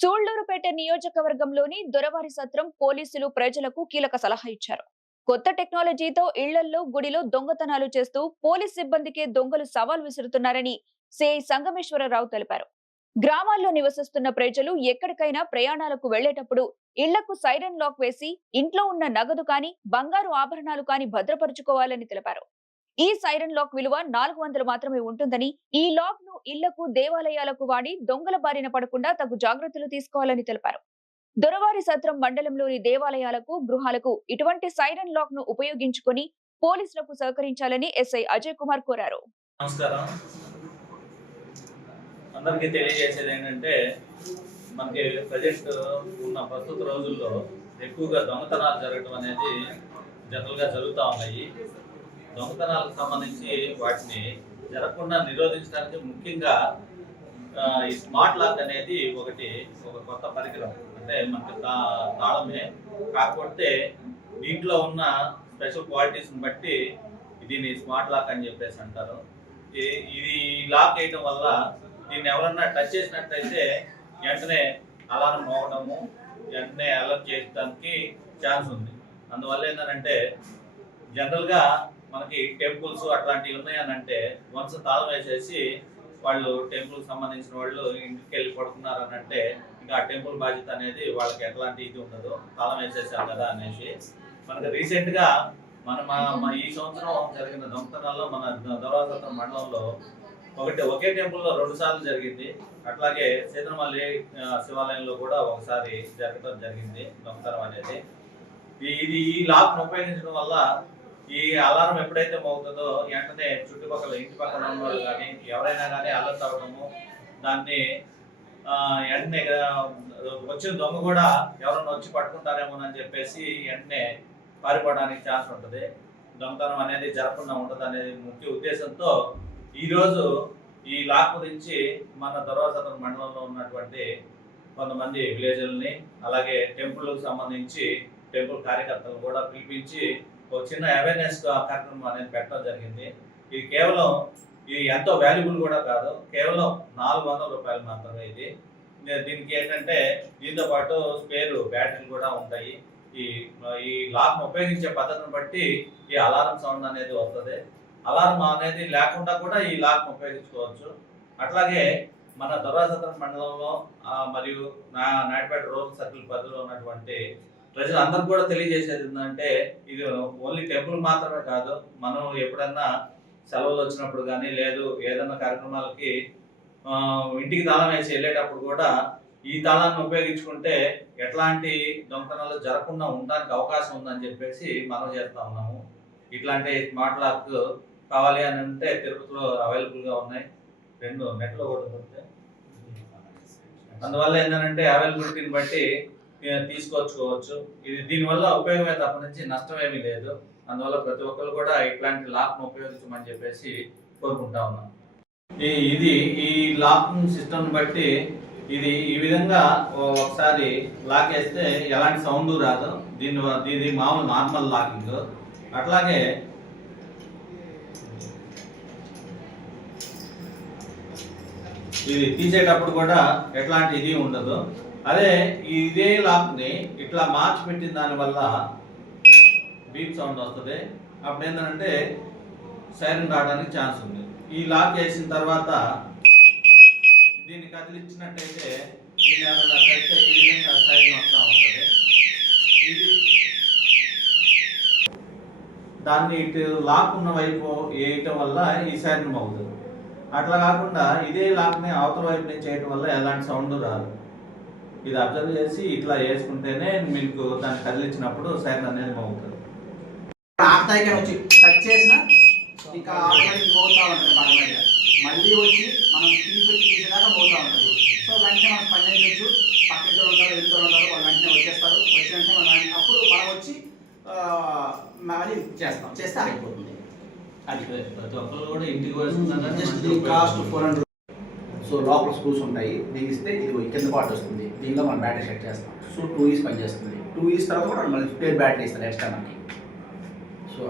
సూళ్లూరుపేట నియోజకవర్గంలోని దొరవారి సత్రం పోలీసులు ప్రజలకు కీలక సలహా ఇచ్చారు. కొత్త టెక్నాలజీతో ఇళ్లల్లో గుడిలో దొంగతనాలు చేస్తూ పోలీస్ సిబ్బందికే దొంగలు సవాల్ విసురుతున్నారని సిఐ సంగమేశ్వరరావు తెలిపారు. గ్రామాల్లో నివసిస్తున్న ప్రజలు ఎక్కడికైనా ప్రయాణాలకు వెళ్లేటప్పుడు ఇళ్లకు సైరన్ లాక్ వేసి ఇంట్లో ఉన్న నగదు కాని బంగారు ఆభరణాలు కాని భద్రపరుచుకోవాలని తెలిపారు. ఈ సైరన్ లాక్ విలువ 400 మాత్రమే ఉంటుందని, ఈ లాక్ ను ఇళ్లకు దేవాలయాలకు వాడి దొంగల బారిన పడకుండా తగు జాగ్రత్తలు తీసుకోవాలని తెలిపారు. దొరవారి సత్రం మండలంలోని దేవాలయాలకు, గృహాలకు ఇటువంటి సైరన్ లాక్ ను ఉపయోగించుకొని పోలీసులకు సహకరించాలని ఎస్ఐ అజయ్ కుమార్ కోరారు. నమస్కారం. అందరికీ తెలియజేసేది ఏంటంటే, మనకి ప్రజెంట్ ఉన్న ప్రస్తుత రోజుల్లో ఎక్కువగా దొంగతనాలు జరగడం అనేది జనరల్గా జరుగుతూ ఉన్నాయి. దొంగతనాలకు సంబంధించి వాటిని జరగకుండా నిరోధించడానికి ముఖ్యంగా ఈ స్మార్ట్ లాక్ అనేది ఒక కొత్త పరికరం. అంటే మనకి తాళమే, కాకపోతే దీంట్లో ఉన్న స్పెషల్ క్వాలిటీస్ని బట్టి దీన్ని స్మార్ట్ లాక్ అని చెప్పేసి అంటారు. ఇది లాక్ వేయడం వల్ల దీన్ని ఎవరన్నా టచ్ చేసినట్లయితే వెంటనే అలారం మోగడము, వెంటనే అలర్ట్ చేయడానికి ఛాన్స్ ఉంది. అందువల్ల ఏంటంటే, జనరల్గా మనకి టెంపుల్స్ అట్లాంటివి ఉన్నాయని అంటే వన్స్ తాళం వేసేసి వాళ్ళు టెంపుల్కి సంబంధించిన వాళ్ళు ఇంటికి వెళ్ళి పడుకున్నారు అని అంటే ఇంకా ఆ టెంపుల్ బాధ్యత అనేది వాళ్ళకి ఎట్లాంటి ఇది ఉండదు, తాళం వేసేసాం కదా అనేసి. మనకు రీసెంట్గా మన ఈ సంవత్సరం జరిగిన దొంగతనాల్లో మన దొరవారి సత్రం మండలంలో ఒకే టెంపుల్లో 2 సార్లు జరిగింది. అట్లాగే సీతనమల్లి శివాలయంలో కూడా ఒకసారి జరగడం జరిగింది దొంగతనం అనేది. ఈ లాక్ను ఉపయోగించడం వల్ల ఈ అలారం ఎప్పుడైతే మోగుతుందో వెంటనే చుట్టుపక్కల ఇంటి పక్కన ఉన్న వాళ్ళు కానీ ఎవరైనా కానీ అలర్ట్ అవ్వడము, దాన్ని వెంటనే వచ్చిన దొంగ కూడా ఎవరైనా వచ్చి పట్టుకుంటారేమోనని చెప్పేసి వెంటనే పారిపోవడానికి ఛాన్స్ ఉంటుంది. దొంగతనం అనేది జరగకుండా ఉంటుంది అనేది ముఖ్య ఉద్దేశంతో ఈరోజు ఈ లాక్ గురించి మన దొరవారి సత్రం మండలంలో ఉన్నటువంటి కొంతమంది విలేజ్లని, అలాగే టెంపుల్కి సంబంధించి టెంపుల్ కార్యకర్తలను కూడా పిలిపించి ఒక చిన్న అవేర్నెస్ కార్యక్రమం అనేది పెట్టడం జరిగింది. ఇది కేవలం ఎంతో వాల్యుబుల్ కూడా కాదు, కేవలం 400 రూపాయలు మాత్రమే. దీనికి ఏంటంటే దీంతో పాటు స్పేర్ బ్యాటరీలు కూడా ఉంటాయి. ఈ లాక్ను ఉపయోగించే పద్ధతిని బట్టి ఈ అలారం సౌండ్ అనేది వస్తుంది. అలారం అనేది లేకుండా కూడా ఈ లాక్ను ఉపయోగించుకోవచ్చు. అట్లాగే మన దొరవారి సత్రం మండలంలో మరియు నాయుడుపేట రూరల్ సర్కిల్ పరిధిలో ఉన్నటువంటి ప్రజలందరూ కూడా తెలియజేసేది ఏంటంటే, ఇది ఓన్లీ టెంపుల్ మాత్రమే కాదు, మనం ఎప్పుడన్నా సెలవులు వచ్చినప్పుడు కానీ లేదు ఏదన్నా కార్యక్రమాలకి ఇంటికి తాళం వేసి వెళ్ళేటప్పుడు కూడా ఈ తాళాన్ని ఉపయోగించుకుంటే ఎట్లాంటి దొంగతనాలు జరగకుండా ఉండడానికి అవకాశం ఉందని చెప్పేసి మనం చేస్తూ ఉన్నాము. ఇట్లాంటి స్మార్ట్ లాక్ కావాలి అని అంటే తిరుపతిలో అవైలబుల్గా ఉన్నాయి, 2 నెట్లో కూడా దొరుకుతాయి. అందువల్ల ఏంటంటే అవైలబిలిటీని బట్టి తీసుకొచ్చుకోవచ్చు. దీనివల్ల ఉపయోగమే తప్ప నుంచి నష్టం ఏమీ లేదు. అందువల్ల ప్రతి ఒక్కరు కూడా ఇట్లాంటి లాక్ను ఉపయోగించమని చెప్పేసి కోరుకుంటా ఉన్నాం. ఈ లాక్ సిస్టమ్ బట్టి ఇది ఈ విధంగా ఒకసారి లాక్ వేస్తే ఎలాంటి సౌండ్ రాదు. దీని మామూలు నార్మల్ లాకింగ్. అట్లాగే ఇది తీసేటప్పుడు కూడా ఎట్లాంటి ఇది ఉండదు. అదే ఇదే లాక్ని ఇట్లా మార్చి పెట్టిన దానివల్ల బీప్ సౌండ్ వస్తుంది. అప్పుడు ఏంటంటే సైరన్ రావడానికి ఛాన్స్ ఉంది. ఈ లాక్ వేసిన తర్వాత దీన్ని కదిలించినట్టయితే ఈ విధంగా సైరన్ వస్తూ ఉంటుంది. ఇది దాన్ని ఇటు లాక్ ఉన్న వైపు వేయటం వల్ల ఈ సైరన్ అవుతుంది. అట్లా కాకుండా ఇదే లాక్ని అవతల వైపు నుంచి చేయటం వల్ల ఎలాంటి సౌండ్ రాదు. ఇది అబ్జర్వ్ చేసి ఇట్లా వేసుకుంటేనే మీకు దాన్ని కదిలించినప్పుడు సైరన్ అనేది మోగుతుంది. వచ్చి టచ్ చేసిన ఇంకా ఆటోమేటిక్ మోగుతూ ఉంటుంది. మళ్ళీ వచ్చి మనం తీసేదాకా మోగుతూ ఉంటుంది. సో వెంటనే మనం స్పందించవచ్చు. పక్కన ఉంటారు, వెళ్తూ ఉంటారు, వాళ్ళు వెంటనే వచ్చేస్తారు. వచ్చిన మనం అప్పుడు మనం వచ్చి మళ్ళీ చేస్తే ఆగిపోతుంది. అది ప్రతి ఒక్కరు కూడా ఇంటికి వస్తుంది. కాస్ట్ 400. సో లోపల స్క్రూస్ ఉంటాయి, బిగిస్తే ఇది కింద పార్ట్ వస్తుంది. దీనిలో మనం బ్యాటరీ సెట్ చేస్తాం. సో 2 years పనిచేస్తుంది. 2 years తర్వాత కూడా మళ్ళీ స్పేర్ బ్యాటరీ ఇస్తారు ఎక్స్ట్రా మనకి. సో